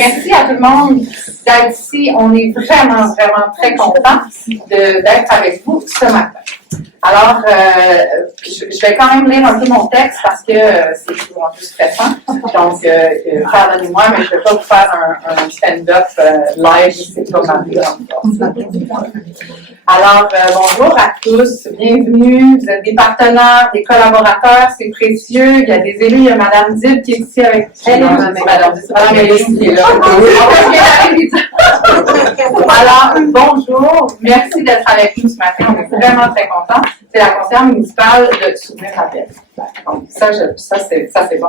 merci à tout le monde d'être ici. On est vraiment très contents d'être avec vous ce matin. Alors, je vais quand même lire un peu mon texte parce que c'est toujours un peu stressant. Donc, pardonnez-moi, mais je ne vais pas vous faire un stand-up live, c'est pas ma grande. Alors, bonjour à tous, bienvenue. Vous êtes des partenaires, des collaborateurs, c'est précieux. Il y a des élus, il y a Mme Dib qui est ici avec elle. Mme Dib qui est là. Alors, bonjour, merci d'être avec nous ce matin. On est vraiment très contents. C'est la conseillère municipale de Souvenir-Rappel. Donc, ça c'est bon.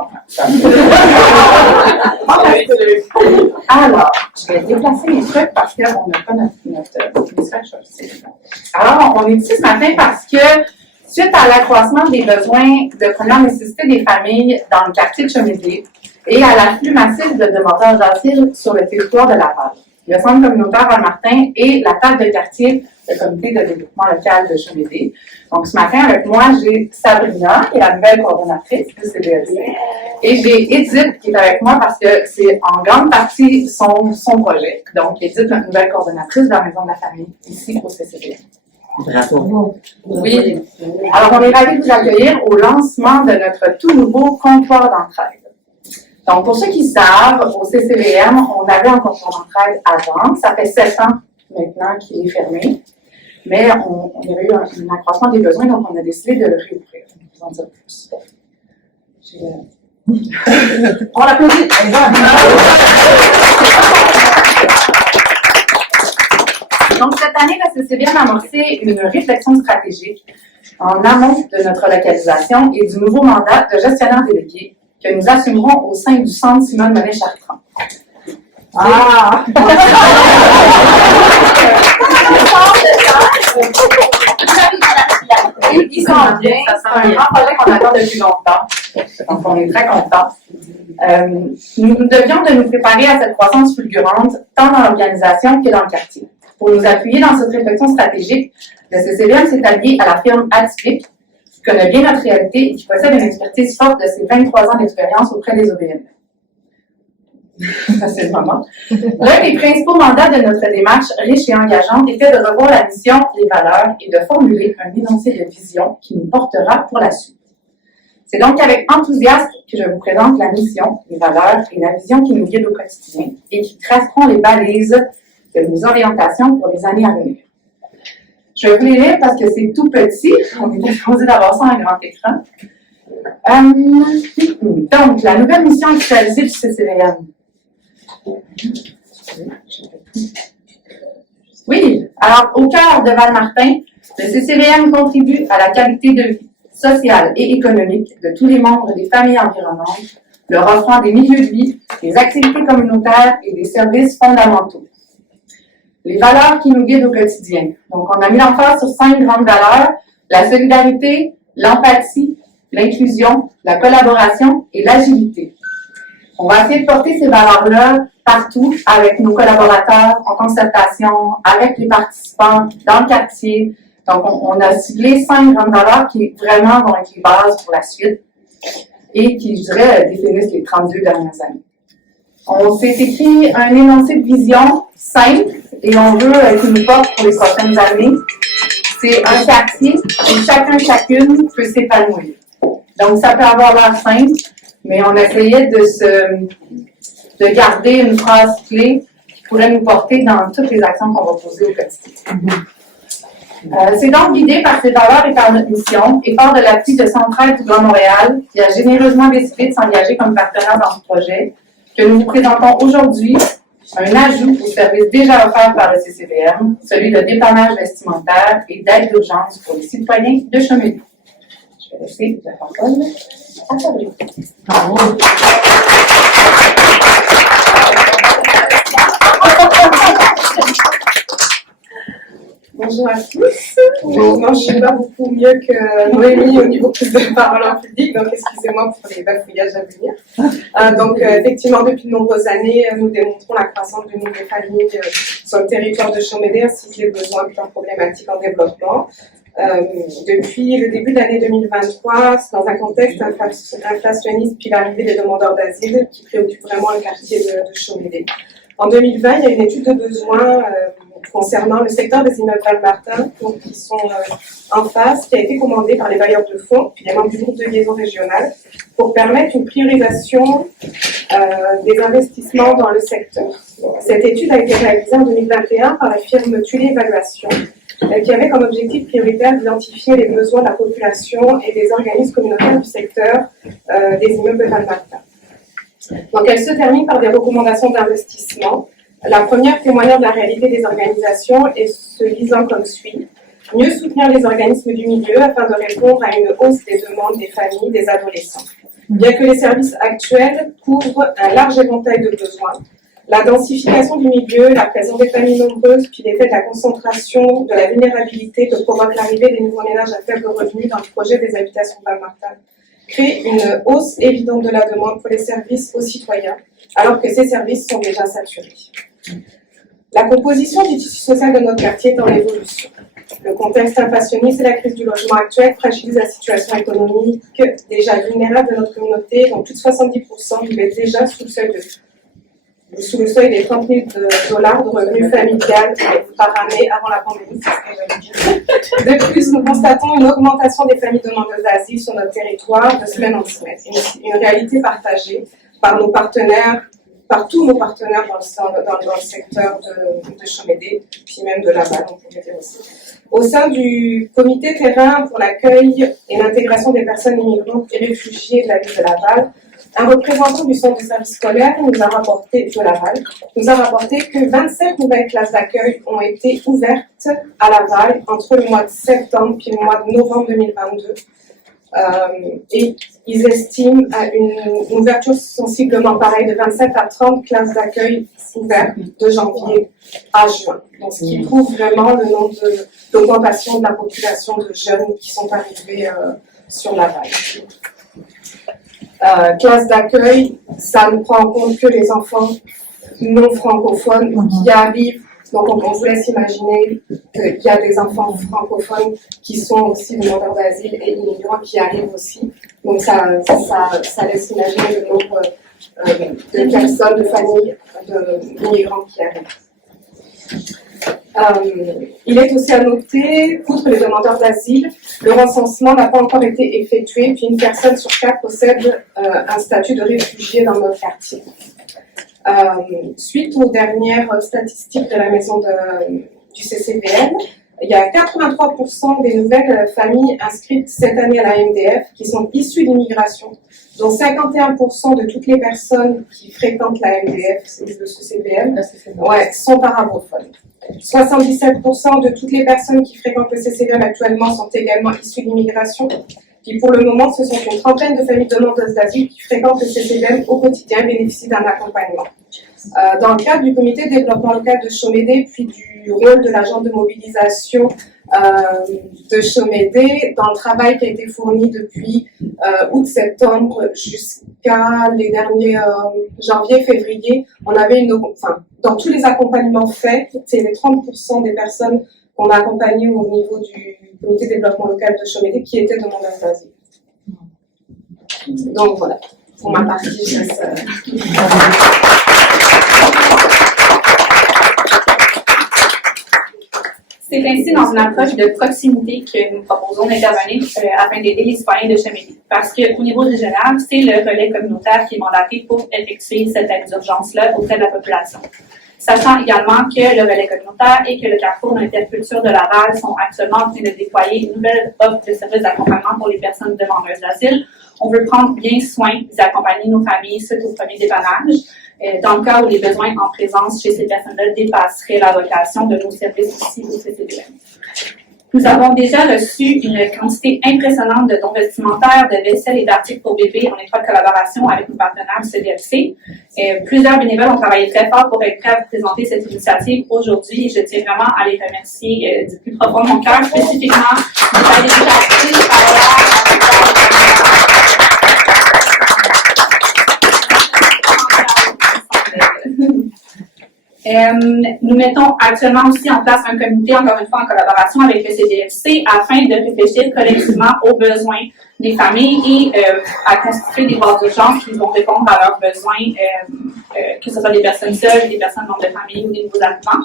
Alors, je vais déplacer mes trucs parce qu'on n'a pas notre message. Alors, on est ici ce matin parce que, suite à l'accroissement des besoins de première nécessité des familles dans le quartier de Chemédé et à l'afflux massif de demandeurs d'asile sur le territoire de Laval, le Centre communautaire Val-Martin et la table de quartier, le comité de développement local de Chemédé. Donc, ce matin, avec moi, j'ai Sabrina, qui est la nouvelle coordonnatrice du CDLC, et j'ai Edith, qui est avec moi parce que c'est en grande partie son projet. Donc, Edith, la nouvelle coordonnatrice de la Maison de la Famille, ici au CCBM. Bravo. Oui. Alors, on est ravis de vous accueillir au lancement de notre tout nouveau comptoir d'entraide. Donc, pour ceux qui savent, au CCBM, on avait un comptoir d'entraide avant. Ça fait 7 ans maintenant qu'il est fermé. Mais on avait eu un accroissement des besoins, donc on a décidé de le réouvrir. Je vais vous en dire plus. On l'applaudit. Donc, cette année, la CCBM a amorcé une réflexion stratégique en amont de notre localisation et du nouveau mandat de gestionnaire délégué que nous assumerons au sein du Centre Simone Monet-Chartrand. Ah! Ils sont bien. C'est un grand projet qu'on attend depuis longtemps. Donc, on est très contents. Nous devions de nous préparer à cette croissance fulgurante, tant dans l'organisation que dans le quartier. Pour nous appuyer dans cette réflexion stratégique, le CCBM s'est allié à la firme Atypique, qui connaît bien notre réalité et qui possède une expertise forte de ses 23 ans d'expérience auprès des OBNL. Ça, c'est le moment. L'un des principaux mandats de notre démarche riche et engageante était de revoir la mission, les valeurs et de formuler un énoncé de vision qui nous portera pour la suite. C'est donc avec enthousiasme que je vous présente la mission, les valeurs et la vision qui nous guident au quotidien et qui traceront les balises de nos orientations pour les années à venir. Je vais vous les lire parce que c'est tout petit. On était supposé d'avoir ça en grand écran. Donc, la nouvelle mission actualisée du CCBM. Oui, alors au cœur de Val-Martin, le CCBM contribue à la qualité de vie sociale et économique de tous les membres des familles environnantes, leur offrant des milieux de vie, des activités communautaires et des services fondamentaux. Les valeurs qui nous guident au quotidien. Donc, on a mis l'emphase sur 5 grandes valeurs: la solidarité, l'empathie, l'inclusion, la collaboration et l'agilité. On va essayer de porter ces valeurs-là partout avec nos collaborateurs, en concertation, avec les participants, dans le quartier. Donc, on a ciblé 5 grandes valeurs qui vraiment vont être les bases pour la suite et qui, je dirais, définissent les 32 dernières années. On s'est écrit un énoncé de vision simple et on veut qu'il nous porte pour les prochaines années. C'est un quartier où chacune peut s'épanouir. Donc, ça peut avoir l'air simple, mais on essayait de garder une phrase clé qui pourrait nous porter dans toutes les actions qu'on va poser au quotidien. C'est donc guidé par ces valeurs et par notre mission, et part de l'appui de Centraide du Grand Montréal, qui a généreusement décidé de s'engager comme partenaire dans ce projet, que nous vous présentons aujourd'hui un ajout au service déjà offert par le CCBM, celui de dépannage vestimentaire et d'aide d'urgence pour les citoyens de Chemédé. Je vais laisser la parole à Sabrina. Bravo. Bonjour à tous. Moi, je ne suis pas beaucoup mieux que Noémie au niveau plus de parole en public, donc excusez-moi pour les bafouillages à venir. Effectivement, depuis de nombreuses années, nous démontrons la croissance du nombre de familles sur le territoire de Chemédé, ainsi que les besoins et leurs problématiques en développement. Depuis le début de l'année 2023, c'est dans un contexte inflationniste puis l'arrivée des demandeurs d'asile qui préoccupe vraiment le quartier de Chemédé. En 2020, il y a une étude de besoin concernant le secteur des immeubles Val-Martin, qui sont en face, qui a été commandée par les bailleurs de fonds, puis les membres du groupe de liaison régionale, pour permettre une priorisation des investissements dans le secteur. Cette étude a été réalisée en 2021 par la firme Tully Évaluation, qui avait comme objectif prioritaire d'identifier les besoins de la population et des organismes communautaires du secteur des immeubles Val-Martin. Donc, elle se termine par des recommandations d'investissement. La première témoignant de la réalité des organisations et se lisant comme suit. Mieux soutenir les organismes du milieu afin de répondre à une hausse des demandes des familles, des adolescents. Bien que les services actuels couvrent un large éventail de besoins, la densification du milieu, la présence des familles nombreuses, puis l'effet de la concentration, de la vulnérabilité que provoque l'arrivée des nouveaux ménages à faible revenu dans le projet des habitations Val-Martin crée une hausse évidente de la demande pour les services aux citoyens, alors que ces services sont déjà saturés. La composition du tissu social de notre quartier est en évolution. Le contexte inflationniste et la crise du logement actuel fragilisent la situation économique déjà vulnérable de notre communauté, dont plus de 70% vivaient déjà sous le seuil des 30 000 $ de revenus familial par année avant la pandémie. De plus, nous constatons une augmentation des familles demandeuses d'asile sur notre territoire de semaine en semaine. Une réalité partagée par nos partenaires, par tous nos partenaires dans le secteur de Chomédé, puis même de Laval, on pourrait dire aussi. Au sein du comité terrain pour l'accueil et l'intégration des personnes immigrantes et réfugiées de la ville de Laval, un représentant du centre de service scolaire nous a rapporté que 27 nouvelles classes d'accueil ont été ouvertes à Laval entre le mois de septembre et le mois de novembre 2022. Et ils estiment à une ouverture sensiblement pareille de 27 à 30 classes d'accueil ouvertes de janvier à juin. Donc, ce qui prouve vraiment le nombre d'augmentation de la population de jeunes qui sont arrivés sur Laval. Classe d'accueil, ça ne prend en compte que les enfants non francophones qui arrivent. Donc, on vous laisse imaginer qu'il y a des enfants francophones qui sont aussi demandeurs d'asile et immigrants qui arrivent aussi. Donc, ça laisse imaginer le nombre de personnes, de familles, d'immigrants qui arrivent. Il est aussi à noter, outre les demandeurs d'asile, le recensement n'a pas encore été effectué, puis une personne sur 4 possède un statut de réfugié dans notre quartier. Suite aux dernières statistiques de la maison du CCBM, il y a 83% des nouvelles familles inscrites cette année à la MDF qui sont issues d'immigration, dont 51% de toutes les personnes qui fréquentent la MDF, le CCBM, sont arabophones. 77% de toutes les personnes qui fréquentent le CCBM actuellement sont également issues d'immigration. Puis pour le moment, ce sont une trentaine de familles demandeuses d'asile qui fréquentent le CCBM au quotidien et bénéficient d'un accompagnement. Dans le cadre du comité de développement local de Chomédé, puis du rôle de l'agent de mobilisation de Chomédé, dans le travail qui a été fourni depuis août-septembre jusqu'à les derniers janvier-février, on avait dans tous les accompagnements faits, c'est les 30% des personnes qu'on a accompagnées au niveau du comité de développement local de Chomédé qui étaient demandeurs d'asile. Donc voilà, pour ma partie, je laisse. C'est ainsi dans une approche de proximité que nous proposons d'intervenir afin d'aider les citoyens de Chomédé. Parce qu'au niveau régional, c'est le relais communautaire qui est mandaté pour effectuer cette aide d'urgence-là auprès de la population. Sachant également que le relais communautaire et que le Carrefour d'interculture de Laval sont actuellement en train de déployer une nouvelle offre de services d'accompagnement pour les personnes demandeuses d'asile. On veut prendre bien soin d'accompagner nos familles suite au premier dépannage, dans le cas où les besoins en présence chez ces personnes-là dépasseraient la vocation de nos services ici au CCBM. Nous avons déjà reçu une quantité impressionnante de dons vestimentaires, de vaisselle et d'articles pour bébés en étroite collaboration avec nos partenaires du CDFC. Plusieurs bénévoles ont travaillé très fort pour être prêts à vous présenter cette initiative aujourd'hui. Je tiens vraiment à les remercier du plus profond de mon cœur, spécifiquement de l'initiative nous mettons actuellement aussi en place un comité, encore une fois en collaboration avec le CDFC, afin de réfléchir collectivement aux besoins des familles et à constituer des bases d'urgence qui vont répondre à leurs besoins que ce soit des personnes seules, des personnes membres de famille ou des nouveaux arrivants.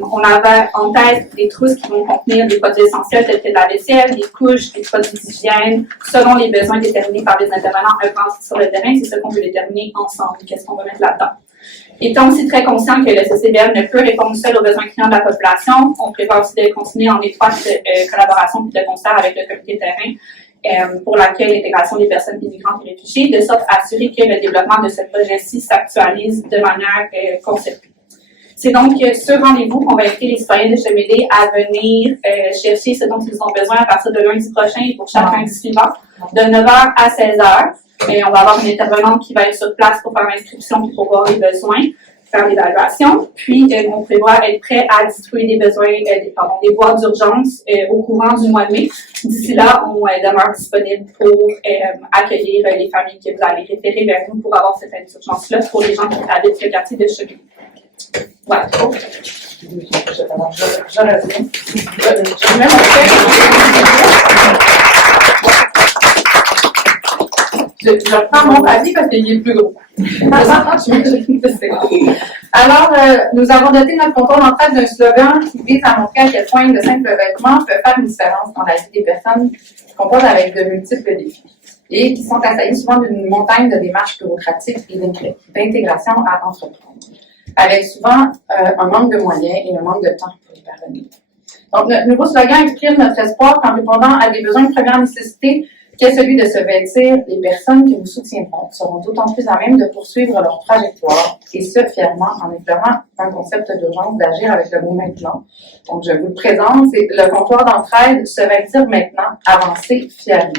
On avait en tête des trousses qui vont contenir des produits essentiels tels que de la vaisselle, des couches, des produits d'hygiène, selon les besoins déterminés par les intervenants œuvrant sur le terrain. C'est ce qu'on veut déterminer ensemble. Qu'est-ce qu'on va mettre là-dedans? Étant aussi très conscient que le CCBM ne peut répondre seul aux besoins clients de la population, on prévoit aussi de continuer en étroite collaboration et de concert avec le comité terrain pour l'accueil et l'intégration des personnes immigrantes et réfugiées, de sorte à assurer que le développement de ce projet-ci s'actualise de manière concertée. C'est donc ce rendez-vous qu'on va inviter les citoyens de Chemédé à venir chercher ce dont ils ont besoin à partir de lundi prochain et pour chaque lundi suivant, de 9h à 16h. Et on va avoir une intervenante qui va être sur place pour faire l'inscription et pour voir les besoins, faire l'évaluation. Puis, on prévoit être prêt à distribuer des besoins, des boîtes d'urgence au courant du mois de mai. D'ici là, on demeure disponible pour accueillir les familles que vous allez référer vers nous pour avoir cette aide d'urgence-là pour les gens qui habitent le quartier de Chemédé. Voilà. Je reprends mon papier parce qu'il est plus gros. Alors, nous avons doté notre concours d'entraide d'un slogan qui vise à montrer à quel point de simples vêtements peuvent faire une différence dans la vie des personnes qui composent avec de multiples défis et qui sont assaillis souvent d'une montagne de démarches bureaucratiques et d'intégration à entreprendre, avec souvent un manque de moyens et un manque de temps pour y parvenir. Donc, notre nouveau slogan exprime notre espoir qu'en répondant à des besoins de première nécessité, qu'est celui de se vêtir, les personnes qui nous soutiendront seront d'autant plus à même de poursuivre leur trajectoire, et ce, fièrement, en explorant un concept d'urgence d'agir avec le mot maintenant. Donc, je vous le présente, c'est le comptoir d'entraide, se vêtir maintenant, avancer fièrement.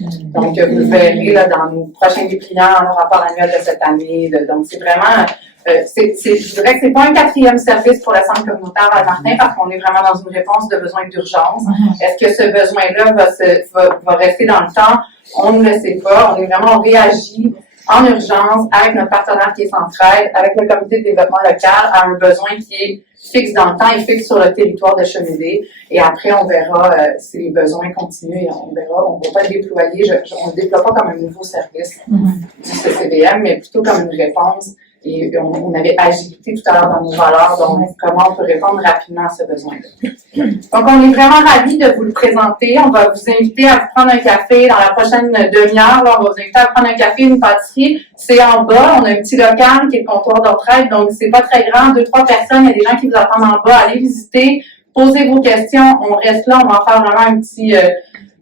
Donc, vous le verrez là, dans nos prochains dépliants, le rapport annuel de cette année. Donc, c'est vraiment, je dirais que c'est pas un 4e service pour le centre communautaire à Martin parce qu'on est vraiment dans une réponse de besoin d'urgence. Est-ce que ce besoin-là va rester dans le temps? On ne le sait pas. On est vraiment, on réagit en urgence avec notre partenaire qui est Centraide, avec le comité de développement local à un besoin qui est fixe dans le temps et fixe sur le territoire de Chemédé. Et après, on verra si les besoins continuent et on verra. On ne va pas le déployer. On ne le déploie pas comme un nouveau service du CCBM, mais plutôt comme une réponse. Et on avait agilité tout à l'heure dans nos valeurs, donc comment on peut répondre rapidement à ce besoin-là. Donc, on est vraiment ravis de vous le présenter. On va vous inviter à prendre un café dans la prochaine demi-heure. On va vous inviter à prendre un café, une pâtisserie. C'est en bas. On a un petit local qui est le comptoir d'entraide, donc c'est pas très grand. 2-3 personnes. Il y a des gens qui vous attendent en bas. Allez visiter. Posez vos questions. On reste là. On va en faire vraiment un petit...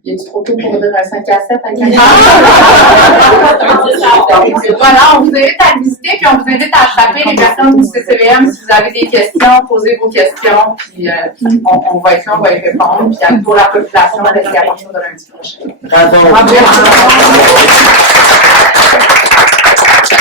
Il y a du trop tôt pour dire un 5 à 7 à quelqu'un. Voilà, on vous invite à le visiter, puis on vous invite à attraper les personnes du CCBM si vous avez des questions, posez vos questions, puis on va être là, on va y répondre, puis pour la population, restez à partir de lundi prochain. Bravo.